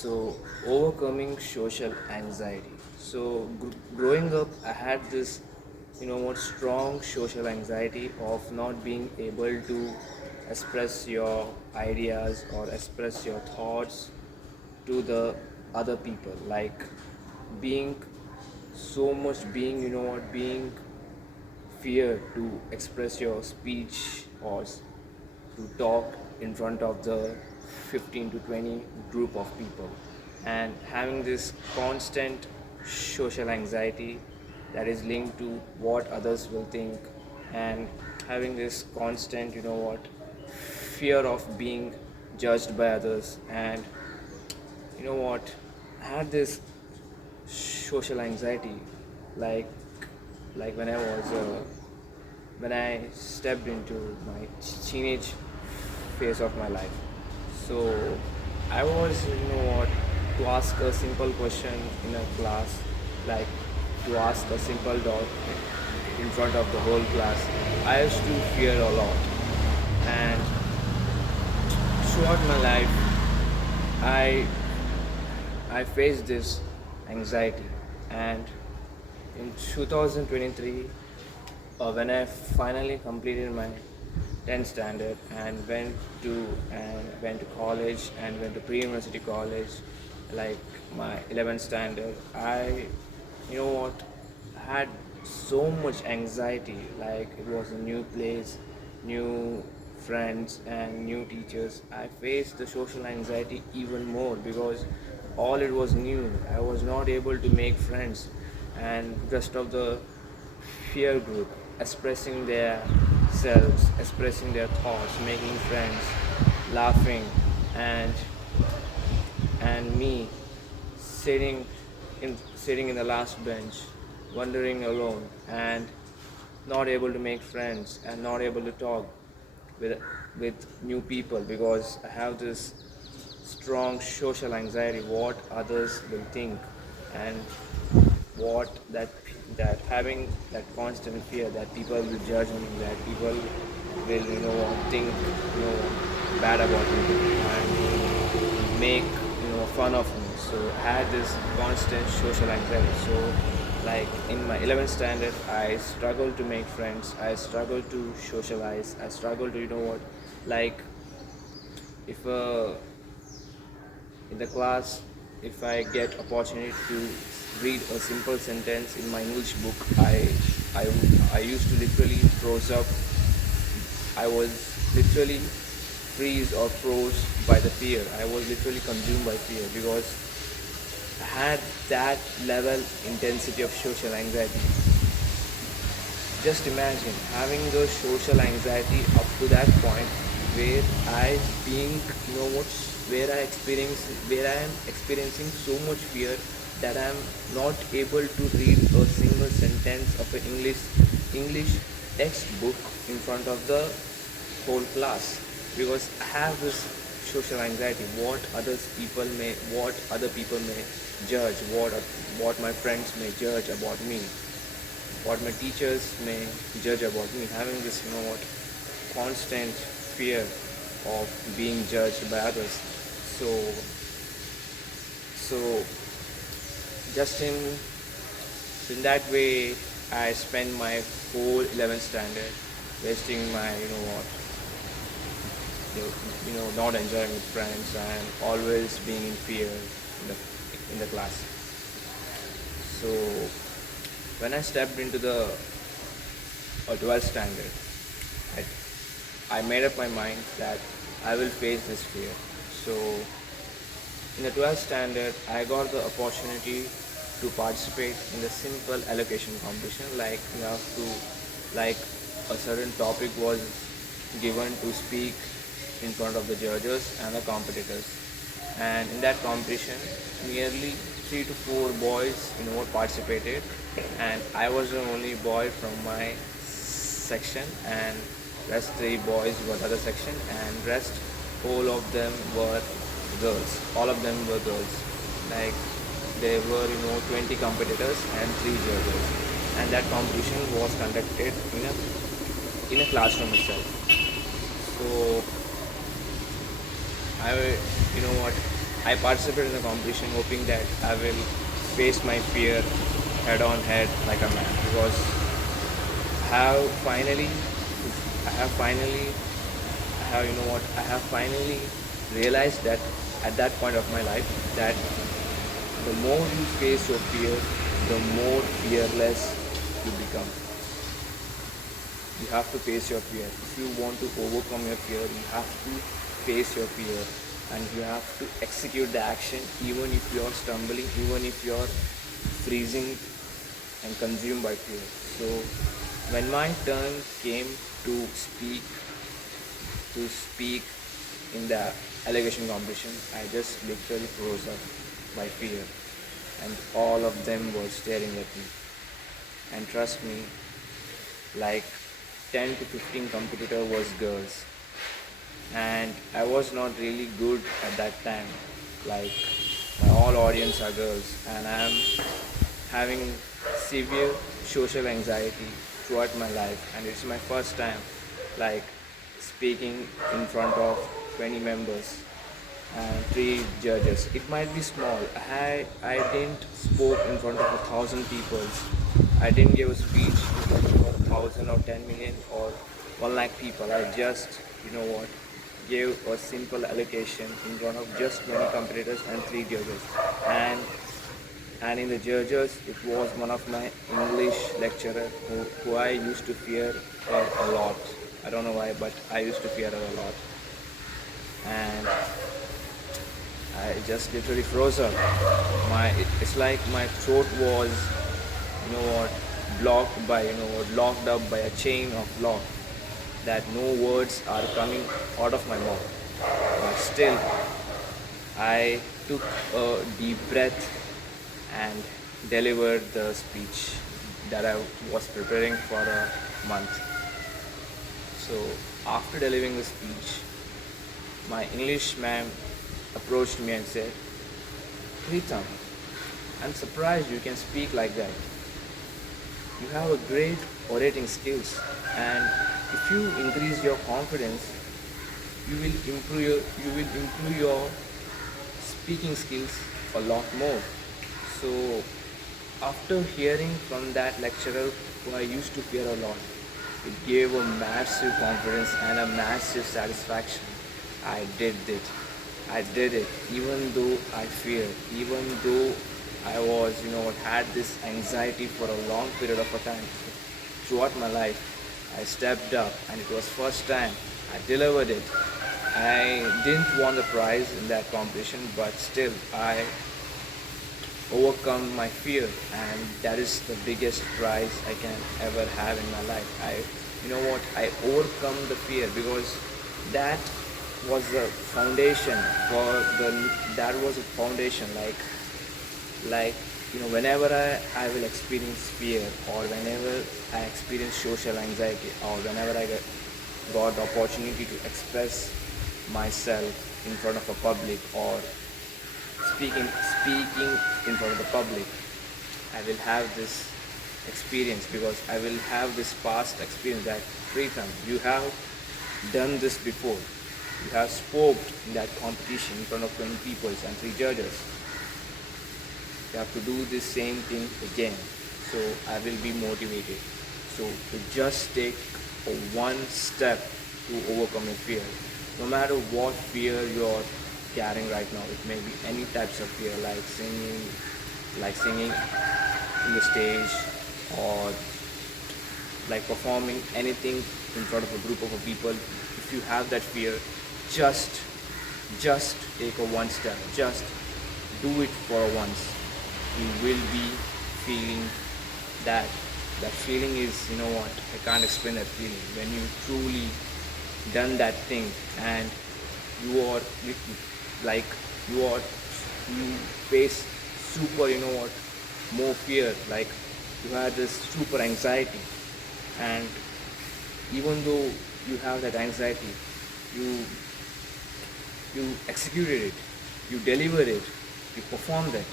So, overcoming social anxiety. So, growing up, I had this, strong social anxiety of not being able to express your ideas or express your thoughts to the other people. Like being so much being, being fear to express your speech or to talk in front of the 15 to 20 group of people, and having this constant social anxiety that is linked to what others will think, and having this constant fear of being judged by others. And I had this social anxiety, like when when I stepped into my teenage phase of my life. So I was, to ask a simple question in a class, like to ask a simple dot in front of the whole class. I used to fear a lot, and throughout my life, I I faced this anxiety. And in 2023, when I finally completed my 10th standard and went to college and went to pre-university college, like my 11th standard, I, had so much anxiety. Like it was a new place, new friends, and new teachers. I faced the social anxiety even more because all it was new. I was not able to make friends, and rest of the peer group expressing their selves, expressing their thoughts, making friends, laughing, and me sitting sitting in the last bench, wandering alone, and not able to make friends and not able to talk with new people because I have this strong social anxiety, what others will think, and what that having that constant fear that people will judge me, that people will think bad about me and make fun of me. So I had this constant social anxiety. So like in my 11th standard, I struggled to make friends, I struggled to socialize, I struggled to like if in the class, if I get opportunity to read a simple sentence in my English book, I, I used to literally froze up. I was literally freeze or froze by the fear. I was literally consumed by fear because I had that level intensity of social anxiety. Just imagine having the social anxiety up to that point where I being where I am experiencing so much fear that I am not able to read a single sentence of an English textbook in front of the whole class because I have this social anxiety. What other people may judge, what my friends may judge about me, what my teachers may judge about me, having this constant fear of being judged by others. So so just in that way, I spent my whole 11th standard wasting my not enjoying with friends and always being in fear in the class. So when I stepped into the 12th standard, I made up my mind that I will face this fear. So in the 12th standard, I got the opportunity to participate in the simple allocation competition. Like you have to, like a certain topic was given to speak in front of the judges and the competitors. And in that competition, nearly 3 to 4 boys participated, and I was the only boy from my section, and rest 3 boys were the other section, and rest all of them were girls. All of them were girls. Like there were 20 competitors and 3 judges, and that competition was conducted in a classroom itself. So I, you know what, I participated in the competition hoping that I will face my fear head on head like a man, because have finally I have finally I have you know what I have finally realized that at that point of my life that the more you face your fear, the more fearless you become. You have to face your fear. If you want to overcome your fear, you have to face your fear, and you have to execute the action even if you're stumbling, even if you're freezing and consumed by fear. So when my turn came to speak in the allegation competition, I just literally froze up by fear, and all of them were staring at me. And trust me, like 10 to 15 competitor was girls, and I was not really good at that time. Like my all audience are girls, and I am having severe social anxiety throughout my life, and it's my first time like speaking in front of 20 members and 3 judges. It might be small. I didn't spoke in front of 1,000 people. I didn't give a speech in front of 1,000 or 10 million or 1 lakh people. I just gave a simple allocation in front of just 20 competitors and 3 judges. And in the judges, it was one of my English lecturer who I used to fear her a lot. I don't know why, but I used to fear her a lot. And I just literally froze up. It's like my throat was, blocked by, locked up by a chain of lock, that no words are coming out of my mouth. But still, I took a deep breath and delivered the speech that I was preparing for a month. So after delivering the speech, my English ma'am approached me and said, "Pritam, I'm surprised you can speak like that. You have a great orating skills, and if you increase your confidence, you will improve your speaking skills a lot more." So after hearing from that lecturer who I used to fear a lot, it gave a massive confidence and a massive satisfaction. I did it. I did it. Even though I feared, even though I was, had this anxiety for a long period of a time throughout my life, I stepped up, and it was first time I delivered it. I didn't won the prize in that competition, but still I overcome my fear, and that is the biggest prize I can ever have in my life. I overcome the fear, because that was the foundation that was a foundation, whenever I will experience fear, or whenever I experience social anxiety, or whenever I got the opportunity to express myself in front of a public, or speaking in front of the public, I will have this experience, because I will have this past experience that, Pritam, you have done this before. You have spoke in that competition in front of 20 people and 3 judges. You have to do this same thing again. So I will be motivated. So to just take one step to overcome your fear. No matter what fear you're carrying right now, it may be any types of fear, like singing in the stage, or like performing anything in front of a group of people. If you have that fear, just take a one step. Just do it for once. You will be feeling that. That feeling is, I can't explain that feeling. When you truly done that thing, and you face super, more fear, like you had this super anxiety, and even though you have that anxiety, you executed it, you delivered it, you performed it.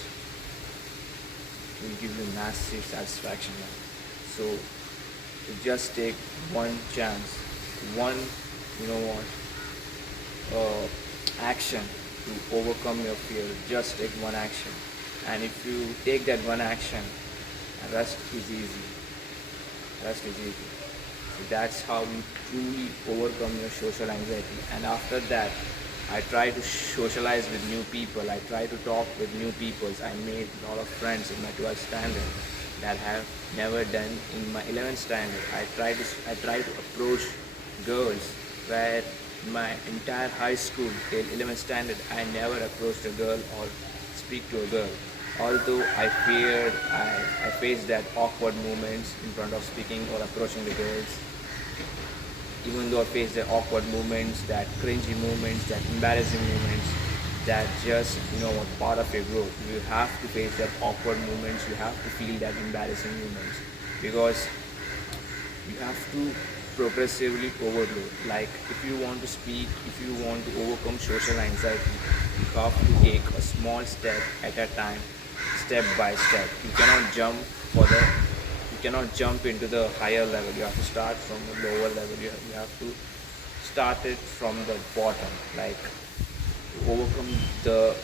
It will give you massive satisfaction. So you just take one chance, one action, to overcome your fear, just take one action. And if you take that one action, rest is easy. Rest is easy. So that's how you truly overcome your social anxiety. And after that, I try to socialize with new people. I try to talk with new people. I made a lot of friends in my 12th standard that I have never done in my 11th standard. I try to approach girls where my entire high school till 11th standard I never approached a girl or speak to a girl. Although I faced that awkward moments in front of speaking or approaching the girls, even though I face the awkward moments, that cringy moments, that embarrassing moments, that just what part of your growth. You have to face that awkward moments. You have to feel that embarrassing moments because you have to progressively overload. Like if you want to speak, if you want to overcome social anxiety, you have to take a small step at a time, step by step. You cannot jump into the higher level. You have to start from the lower level. You have to start it from the bottom. Like to overcome the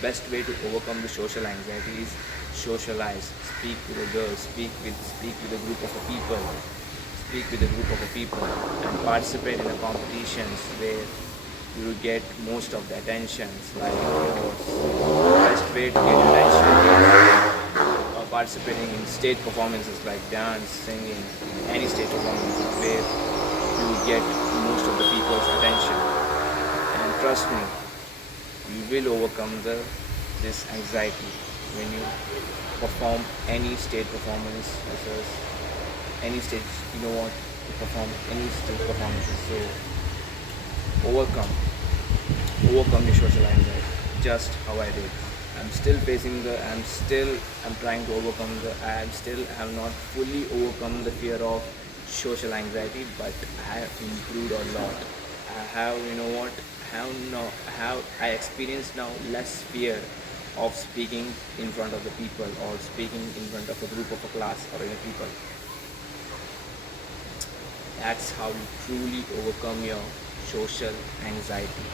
best way to overcome the social anxiety is socialize, speak with a girl, speak with a group of people, and participate in the competitions where you will get most of the attentions. Like the best way to get attention is participating in stage performances like dance, singing, any stage performances where you will get most of the people's attention. And trust me, you will overcome this anxiety when you perform any stage performance as well as any stage to perform any stage performances. So overcome your social anxiety, just how I did. I'm trying to overcome I have not fully overcome the fear of social anxiety, but I have improved a lot. I have I experience now less fear of speaking in front of the people or speaking in front of a group of a class or any people. That's how you truly overcome your social anxiety.